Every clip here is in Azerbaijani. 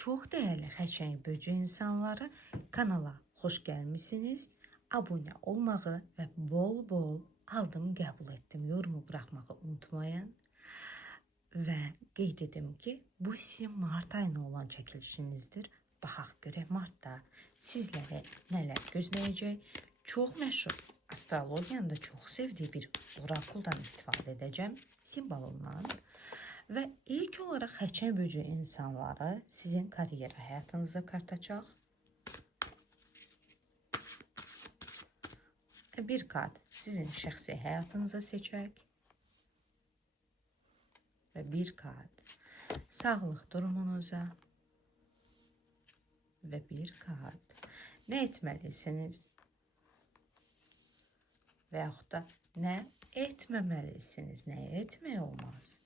Çox dəyərli xəçəng böcü insanları, kanala xoş gəlmisiniz. Abunə olmağı və bol-bol aldım, qəbul etdim yorumu buraxmağı unutmayın. Və qeyd edim ki, bu sizin mart ayına olan çəkilişinizdir. Baxaq görək martda sizlərə nələr gözləyəcək. Çox məşhur astrologiyanın da çox sevdiyi bir orakuldan istifadə edəcəm, simvolundan. Və ilk olaraq xəçəng böcü insanları sizin karyera həyatınıza kartacaq. Bir kart sizin şəxsi həyatınıza seçək. Və bir kart sağlıq durumunuza. Və bir kart nə etməlisiniz və yaxud da nə etməməlisiniz, nə etmək olmaz.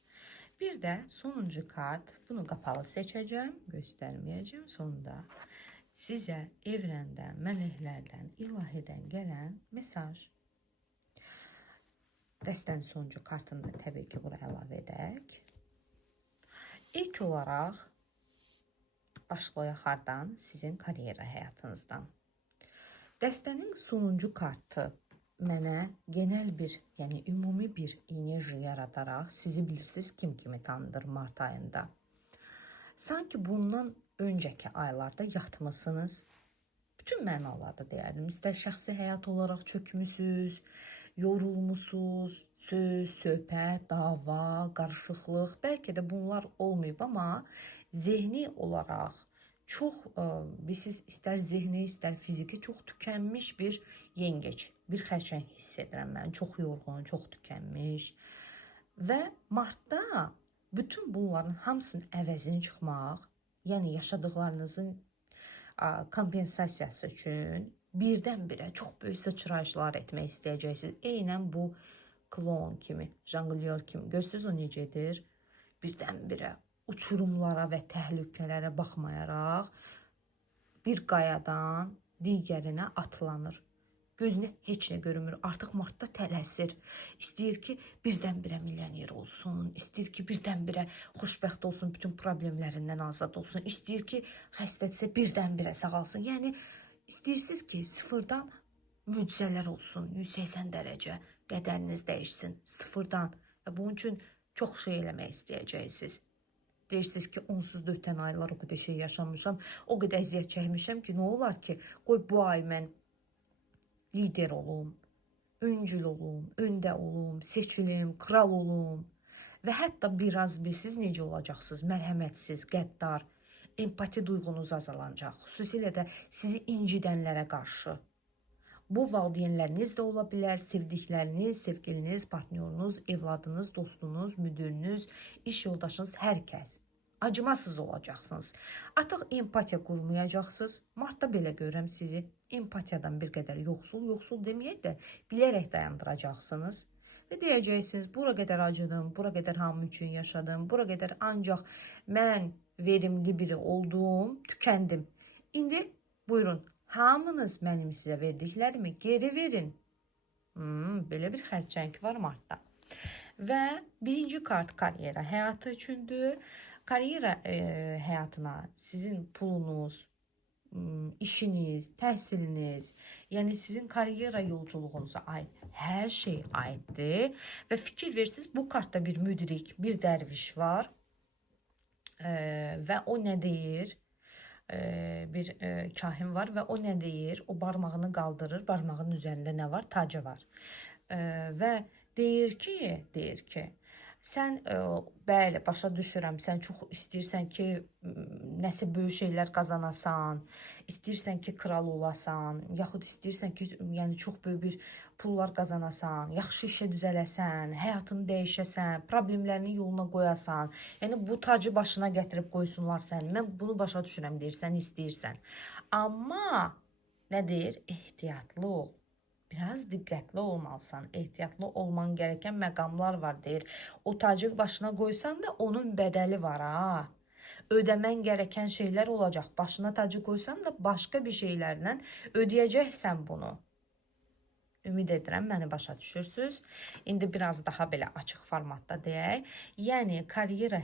Bir də sonuncu kart, bunu qapalı seçəcəm, göstərməyəcəm. Sonunda sizə evrəndən, mələklərdən, ilahidən gələn mesaj. Dəstənin sonuncu kartını da təbii ki, bura əlavə edək. İlk olaraq başlayaq hardan? Sizin karyera həyatınızdan. Dəstənin sonuncu kartı mənə genel bir, yəni ümumi bir enerji yaradaraq sizi bilirsiniz kim kimi tanıdır mart ayında. Sanki bundan öncəki aylarda yatmısınız. Bütün mənalarda deyərdim. İstər şəxsi həyat olaraq çökmüsünüz, yorulmusunuz, söz, söhbət, dava, qarışıqlıq. Bəlkə də bunlar olmayıb, amma zehni olaraq çox, siz istər zehni, istər fiziki çox tükənmiş bir yengeç, bir xərçəng hiss edirəm mən. Çox yorğun, çox tükənmiş. Və martda bütün bunların hamısının əvəzini çıxmaq, yəni yaşadıqlarınızın kompensasiyası üçün birdən-birə çox böyük sıçrayışlar etmək istəyəcəksiniz. Eynən bu klon kimi, janglyor kimi. Görürsünüz o necədir? Birdən-birə uçurumlara və təhlükələrə baxmayaraq bir qayadan digərinə atlanır. Gözünə heç nə görünmür. Artıq martda tələsir. İstəyir ki, birdən-birə milyoner olsun. İstəyir ki, birdən-birə xoşbəxt olsun, bütün problemlərindən azad olsun. İstəyir ki, xəstədirsə birdən-birə sağalsın. Yəni, istəyirsiniz ki, sıfırdan möcüzələr olsun. 180 dərəcə qədəriniz dəyişsin. Sıfırdan. Və bunun üçün çox şey eləmək istəyəcəksiniz. Deyirsiniz ki, onsuz da ötən aylar o qədər şey yaşamışam, o qədər əziyyət çəkmişəm ki, nə olar ki, qoy bu ay mən lider olum, öncül olum, öndə olum, seçilim, kral olum və hətta biraz siz necə olacaqsınız, mərhəmətsiz, qəddar, empati duyğunuz azalacaq, xüsusilə də sizi incidənlərə qarşı. Bu valideynləriniz də ola bilər, sevdikləriniz, sevgiliniz, partnyorunuz, evladınız, dostunuz, müdürünüz, iş yoldaşınız, hər kəs. Acımasız olacaqsınız. Artıq empatiya qurmayacaqsınız. Martda belə görürəm sizi. Empatiyadan bir qədər yoxsul deməyək də bilərək dayandıracaqsınız. Və deyəcəksiniz, bura qədər acıdım, bura qədər hamı üçün yaşadım, bura qədər ancaq mən verimli biri oldum, tükəndim. İndi buyurun. Hamınız mənim sizə verdiklərimi geri verin. Belə bir xərçəng var martda. Və birinci kart karyera həyatı üçündür. Karyera həyatına sizin pulunuz, işiniz, təhsiliniz, yəni sizin karyera yolculuğunuza aid hər şey aiddir. Və fikir versiniz, bu kartda bir müdrik, bir dərviş var. Və o nə deyir? Bir kahin var və o nə deyir? O barmağını qaldırır, barmağının üzərində nə var? Tacı var. Və deyir ki, sən, bəli, başa düşürəm, sən çox istəyirsən ki, nəsə böyük şeylər qazanasan, istəyirsən ki, kral olasan, yaxud istəyirsən ki, yəni çox böyük bir pullar qazanasan, yaxşı işə düzələsən, həyatını dəyişəsən, problemlərini yoluna qoyasan, yəni bu tacı başına gətirib qoysunlar sən, mən bunu başa düşürəm deyirsən, istəyirsən. Amma nə deyir? Ehtiyatlı ol. Biraz diqqətli olmalısan, ehtiyatlı olman gereken məqamlar var deyir. O tacı başına qoysan da onun bədəli var ha. Ödəmən gereken şeylər olacaq. Başına tacı qoysan da başqa bir şeylərlə ödəyəcəksən bunu. Ümid edirəm məni başa düşürsüz. İndi biraz daha belə açıq formatda deyək. Yəni karyera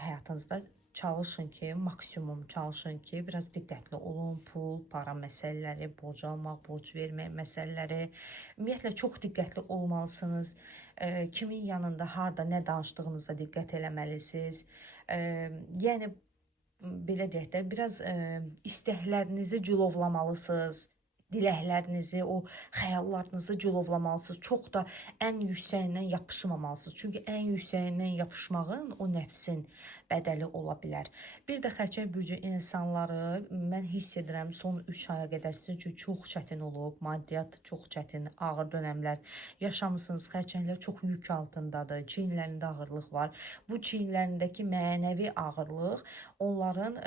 həyatınızda çalışın ki, maksimum çalışın ki, biraz diqqətli olun. Pul, para məsələləri, borc almaq, borc vermək məsələləri. Ümumiyyətlə çox diqqətli olmalısınız. Kimin yanında, harda, nə danışdığınıza diqqət eləməlisiniz. Yəni belə deyək də, biraz istəklərinizi cilovlamalısınız. Diləklərinizi, o xəyallarınızı cilovlamalısınız. Çox da ən yüksəyindən yapışmamalısınız. Çünki ən yüksəyindən yapışmağın o nəfsin bədəli ola bilər. Bir də xərçəng bürcü insanları mən hiss edirəm son 3 aya qədər sizin üçün çox çətin olub. Maddiyyat çox çətin, ağır dönəmlər yaşamısınız. Xərçənglər çox yük altındadır. Çiyinlərində ağırlıq var. Bu çiyinlərindəki mənəvi ağırlıq onların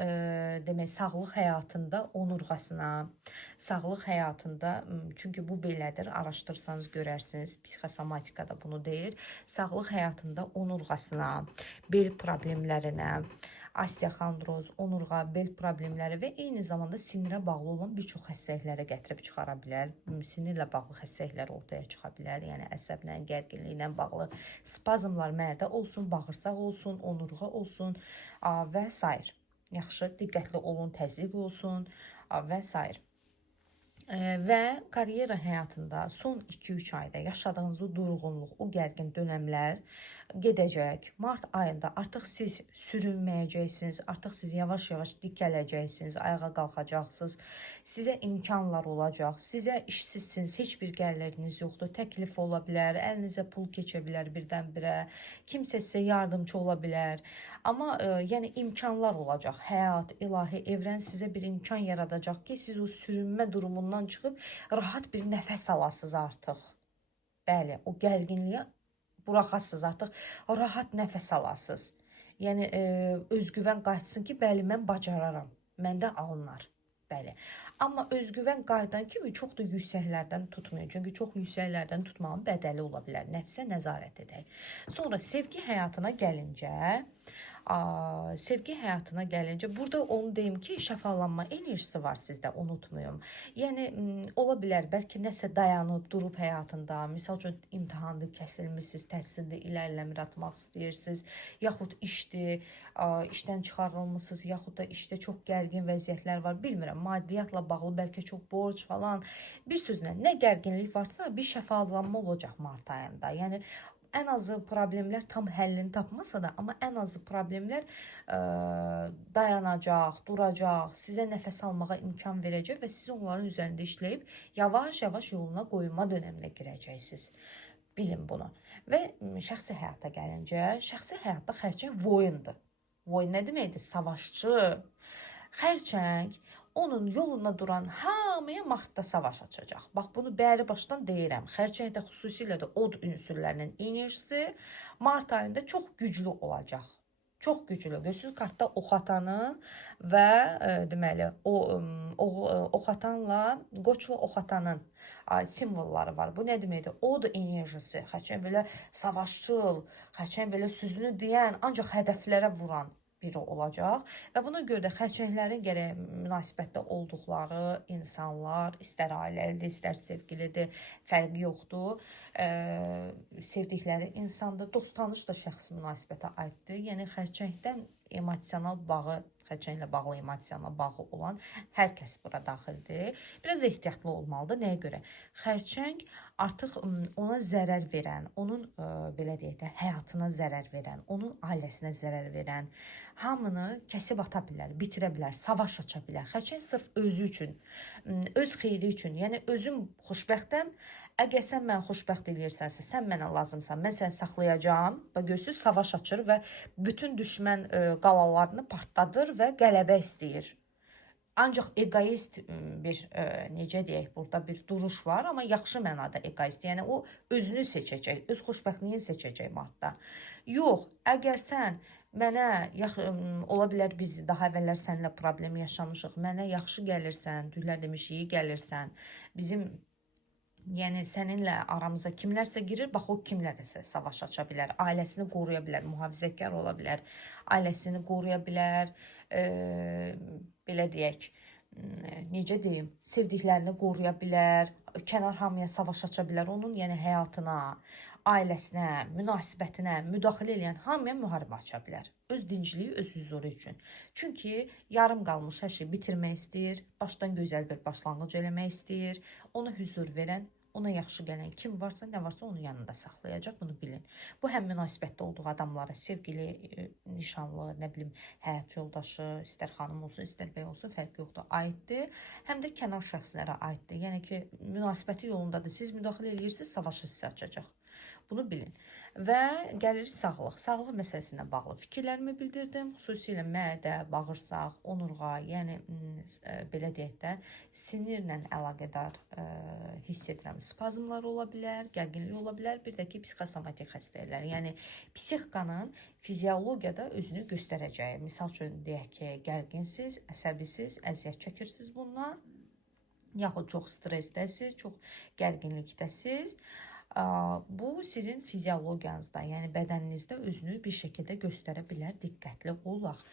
demək sağlıq həyatında onurğasına, sağlıq həyatında, çünki bu belədir, araşdırsanız görərsiniz, psixosomatikada bunu deyir, sağlıq həyatında onurğasına, bel problemlərinə, osteoxondroz, onurğa, bel problemləri və eyni zamanda sinirə bağlı olan bir çox xəstəliklərə gətirib çıxara bilər. Sinirlə bağlı xəstəliklər ortaya çıxa bilər. Yəni əsəblə, gərginliklə bağlı spazmlar mədə olsun, bağırsaq olsun, onurğa olsun və s. Yaxşı, diqqətli olun, təzyiq olsun və s. Və karyera həyatında son 2-3 ayda yaşadığınız o durğunluq, o gərgin dönəmlər gedəcək. Mart ayında artıq siz sürünməyəcəksiniz, artıq siz yavaş-yavaş dikələcəksiniz, ayağa qalxacaqsınız. Sizə imkanlar olacaq, sizə işsizsiniz, heç bir gəliriniz yoxdur, təklif ola bilər, əlinizə pul keçə bilər birdən-birə, kimsə sizə yardımcı ola bilər. Amma yəni imkanlar olacaq. Həyat, ilahi, evrən sizə bir imkan yaradacaq ki, siz o sürünmə durumundan çıxıb rahat bir nəfəs alasınız artıq. Bəli, o gərginliyə buraxasınız artıq, rahat nəfəs alasınız. Yəni özgüvən qayıtsın ki, bəli, mən bacararam, məndə alınar. Bəli. Amma özgüvən qayıdan kimi çox da yüksəklərdən tutmayın. Çünki çox yüksəklərdən tutmağın bədəli ola bilər. Nəfsə nəzarət edək. Sonra sevgi həyatına gəlincə, burada onu deyim ki, şəfalanma enerjisi var sizdə, unutmayın. Yəni, ola bilər, bəlkə nəsə dayanıb, durub həyatında, misal üçün imtahandır, kəsilmişsiniz, təhsildə irəliləmir atmaq istəyirsiniz, yaxud işdir, işdən çıxarılmışsınız, yaxud da işdə çox gərgin vəziyyətlər var, bilmirəm, maddiyyatla bağlı bəlkə çox borc falan. Bir sözlə, nə gərginlik varsa, bir şəfalanma olacaq mart ayında. Yəni, ən azı problemlər tam həllini tapmasa da, amma ən azı problemlər dayanacaq, duracaq, sizə nəfəs almağa imkan verəcək və siz onların üzərində işləyib yavaş-yavaş yoluna qoyulma dönəminə girəcəksiniz. Bilin bunu. Və şəxsi həyata gəlincə, şəxsi həyatda xərçəng voyundur. Voyun nə deməkdir? Savaşçı. Xərçəng onun yoluna duran hamıya martda savaş açacaq. Bax, bunu bəri başdan deyirəm. Xərçəngdə xüsusilə də od ünsürlərinin enerjisi mart ayında çox güclü olacaq. Çox güclü. Görürsünüz, kartda oxatanın və deməli, oxatanla qoçlu oxatanın simvolları var. Bu nə deməkdir? Od enerjisi. Xərçəng belə savaşçıl, xərçəng belə sözünü deyən, ancaq hədəflərə vuran biri olacaq və buna görə də xərçənglərin gərək münasibətdə olduqları insanlar, istər ailəlidir, istər sevgilidir, fərqi yoxdur. Sevdikləri insanda dost-tanış da şəxsi münasibətə aiddir. Yəni xərçəngdən emosional bağı, xərçənglə bağlı emosional bağı olan hər kəs bura daxildir. Biraz ehtiyatlı olmalıdır. Nəyə görə? Xərçəng artıq ona zərər verən, onun belə deyək də, həyatına zərər verən, onun ailəsinə zərər verən, hamını kəsib ata bilər, bitirə bilər, savaş aça bilər. Xərçəng sırf özü üçün, öz xeyri üçün, yəni özüm xoşbəxtəm, əgər sən mənə xoşbəxt eləyirsənsə, sən mənə lazımsan, mən səni saxlayacağam və görürsünüz, savaş açır və bütün düşmən qalalarını partladır və qələbə istəyir. Ancaq egoist bir, necə deyək, burada bir duruş var, amma yaxşı mənada egoist. Yəni, o özünü seçəcək, öz xoşbəxtliyini seçəcək martda. Yox, əgər sən mənə, ola bilər biz daha əvvəllər səninlə problem yaşamışıq, mənə yaxşı gəlirsən, düylər demiş, iyi gəlirsən, bizim, yəni səninlə aramıza kimlərsə girir, bax o kimlərsə savaş aça bilər, ailəsini qoruya bilər, mühafizəkar ola bilər, ailəsini qoruya bilər, belə deyək, necə deyim, sevdiklərini qoruya bilər, kənar hamıya savaş aça bilər, onun yəni həyatına, ailəsinə, münasibətinə müdaxilə edən hamıya müharibə aça bilər. Öz dincliyi, öz huzuru üçün. Çünki yarım qalmış hər şeyi bitirmək istəyir, başdan gözəl bir başlanğıc eləmək istəyir, ona huzur verən, ona yaxşı gələn kim varsa, nə varsa onu yanında saxlayacaq, bunu bilin. Bu həm münasibətdə olduğu adamlara, sevgili, nişanlı, nə bilim, həyat yoldaşı, istər xanım olsun, istər bəy olsun, fərq yoxdur, aiddir. Həm də kənar şəxslərə aiddir. Yəni ki, münasibəti yolundadır. Siz müdaxilə edirsiniz, savaşı sizə açacaq. Bunu bilin. Və gəlirik sağlıq. Sağlıq məsələsinə bağlı fikirlərimi bildirdim. Xüsusilə mədə, bağırsaq, onurğa, yəni belə deyək də, sinirlə əlaqədar hiss edirəm. Spazmlar ola bilər, gərginlik ola bilər, bir də ki, psixosomatik xəstəliklər. Yəni psixikanın fiziologiyada özünü göstərəcəyi. Misal üçün deyək ki, gərginsiz, əsəbisiz, əziyyət çəkirsiniz bundan, yaxud çox stressdəsiz, çox gərginlikdəsiz. Bu sizin fiziologiyanızda, yəni bədəninizdə özünü bir şəkildə göstərə bilər, diqqətli olaq.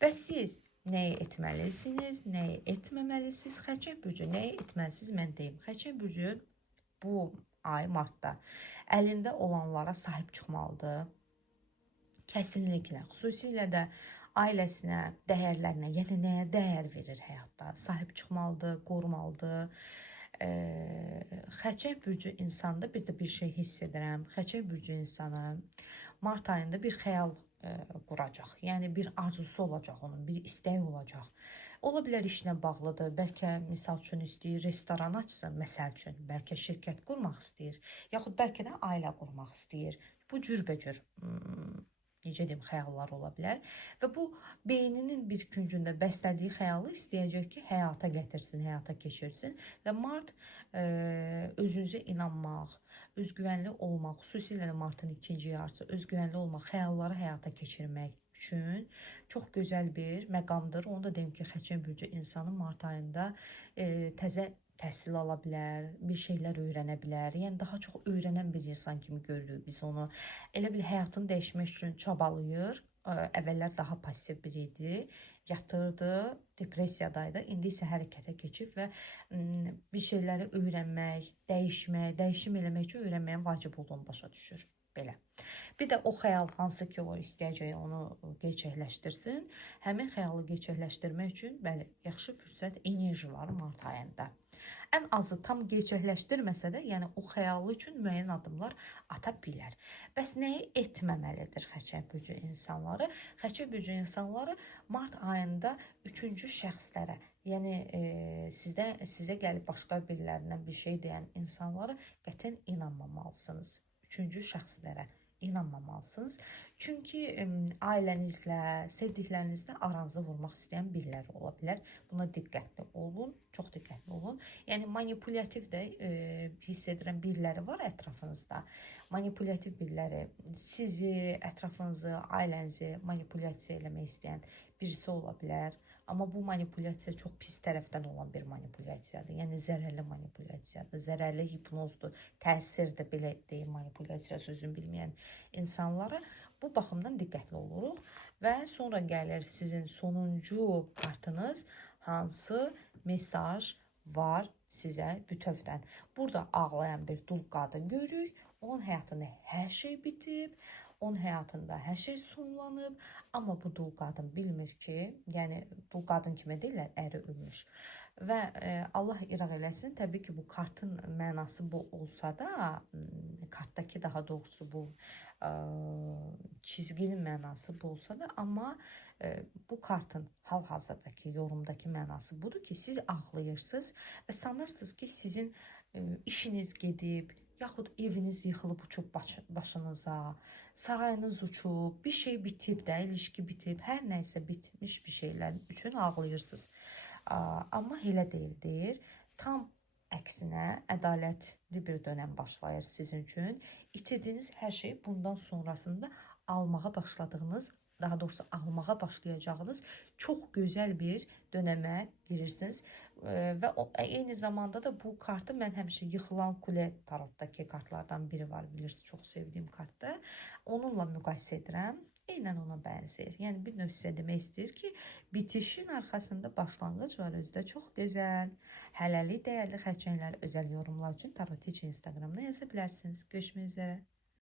Bəs siz nəyi etməlisiniz, nəyi etməməlisiniz? Xəçər bürcü nəyi etməlisiniz, mən deyim. Xəçər bürcü bu ay martda əlində olanlara sahib çıxmalıdır. Kəsinliklə, xüsusilə də ailəsinə, dəyərlərinə, yəni nəyə dəyər verir həyatda, sahib çıxmalıdır, qorumalıdır. Xəçər bürcü insanda bir də bir şey hiss edirəm. Xəçər bürcü insanı mart ayında bir xəyal quracaq. Yəni bir arzusu olacaq onun, bir istəyi olacaq. Ola bilər işlə bağlıdır. Bəlkə misal üçün istəyir restoran açsın, məsəl üçün. Bəlkə şirkət qurmaq istəyir, yaxud bəlkə də ailə qurmaq istəyir. Bu cürbəcür necə deyim, xəyallar ola bilər. Və bu beyninin bir küncündə bəslədiyi xəyalı istəyəcək ki, həyata gətirsin, həyata keçirsin. Və mart özünüzə inanmaq, özgüvənli olmaq, xüsusilə martın ikinci yarısı, özgüvənli olmaq, xəyalları həyata keçirmək üçün çox gözəl bir məqamdır. Onu da deyim ki, Xəçər bürcü insanı mart ayında təzə təhsil ala bilər, bir şeylər öyrənə bilər. Yəni daha çox öyrənən bir insan kimi görürük biz onu. Elə bil həyatını dəyişmək üçün çabalayır. Əvvəllər daha pasiv biri idi. Yatırdı, depressiyadaydı. İndi isə hərəkətə keçib və bir şeyləri öyrənmək, dəyişim eləmək üçün öyrənməyin vacib olduğunu başa düşür. Belə. Bir də o xəyal hansı ki, o istəyəcək onu gerçəkləşdirsin. Həmin xəyalı gerçəkləşdirmək üçün bəli, yaxşı fürsət, enerji var mart ayında. Ən azı tam gerçəkləşdirməsə də, yəni o xəyalı üçün müəyyən addımlar ata bilər. Bəs nəyi etməməlidir Xəçər bürcü insanları? Xəçər bürcü insanları mart ayında üçüncü şəxslərə, yəni sizə gəlib başqa birilərindən bir şey deyən insanlara qətiyyən inanmamalısınız. Üçüncü şəxslərə inanmamalısınız. Çünki ailənizlə, sevdiklərinizlə aranızı vurmaq istəyən biriləri ola bilər. Buna diqqətli olun, çox diqqətli olun. Yəni manipulyativ də hiss edirəm biriləri var ətrafınızda. Manipulyativ biriləri sizi, ətrafınızı, ailənizi manipulyasiya eləmək istəyən birisi ola bilər. Amma bu manipulyasiya çox pis tərəfdən olan bir manipulyasiyadır. Yəni zərərli manipulyasiyadır, zərərli hipnozdur, təsirdir, belə deyim, manipulyasiya sözünü bilməyən insanlara. Bu baxımdan diqqətli oluruq və sonra gəlir sizin sonuncu kartınız, hansı mesaj var sizə bütövdən. Burada ağlayan bir dul qadın görürük. Onun həyatında hər şey bitib. Onun həyatında hər şey sonlanıb, amma bu dul qadın bilmir ki, yəni dul qadın kimi deyirlər, əri ölmüş. Və Allah iraq eləsin, təbii ki, bu kartın mənası bu olsa da, kartdakı daha doğrusu bu çizginin mənası bu olsa da, amma bu kartın hal-hazırdakı, yorumdakı mənası budur ki, siz ağlayırsınız və sanırsınız ki, sizin işiniz gedib, yaxud eviniz yıxılıb uçub başınıza, sarayınız uçub, bir şey bitib də, ilişki bitib, hər nəysə bitmiş bir şeylər üçün ağlayırsınız. Amma elə deyildir. Tam əksinə ədalətli bir dönəm başlayır sizin üçün. İtirdiyiniz hər şey bundan sonrasında almağa başladığınız, daha doğrusu almağa başlayacağınız çox gözəl bir dönəmə girirsiniz. Və eyni zamanda da bu kartı mən həmişə yıxılan kulə tarotdakı kartlardan biri var, bilirsiniz, çox sevdiyim kartdır. Onunla müqayisə edirəm. eynən ona bənzəyir. Yəni bir növ sizə demək istəyir ki, bitişin arxasında başlanğıc var, özü də çox gözəl. Hələlik dəyərli xərçənglər özel yorumlar üçün Tarot Teacher Instagramda yaza bilərsiniz. Görüşmək üzrə.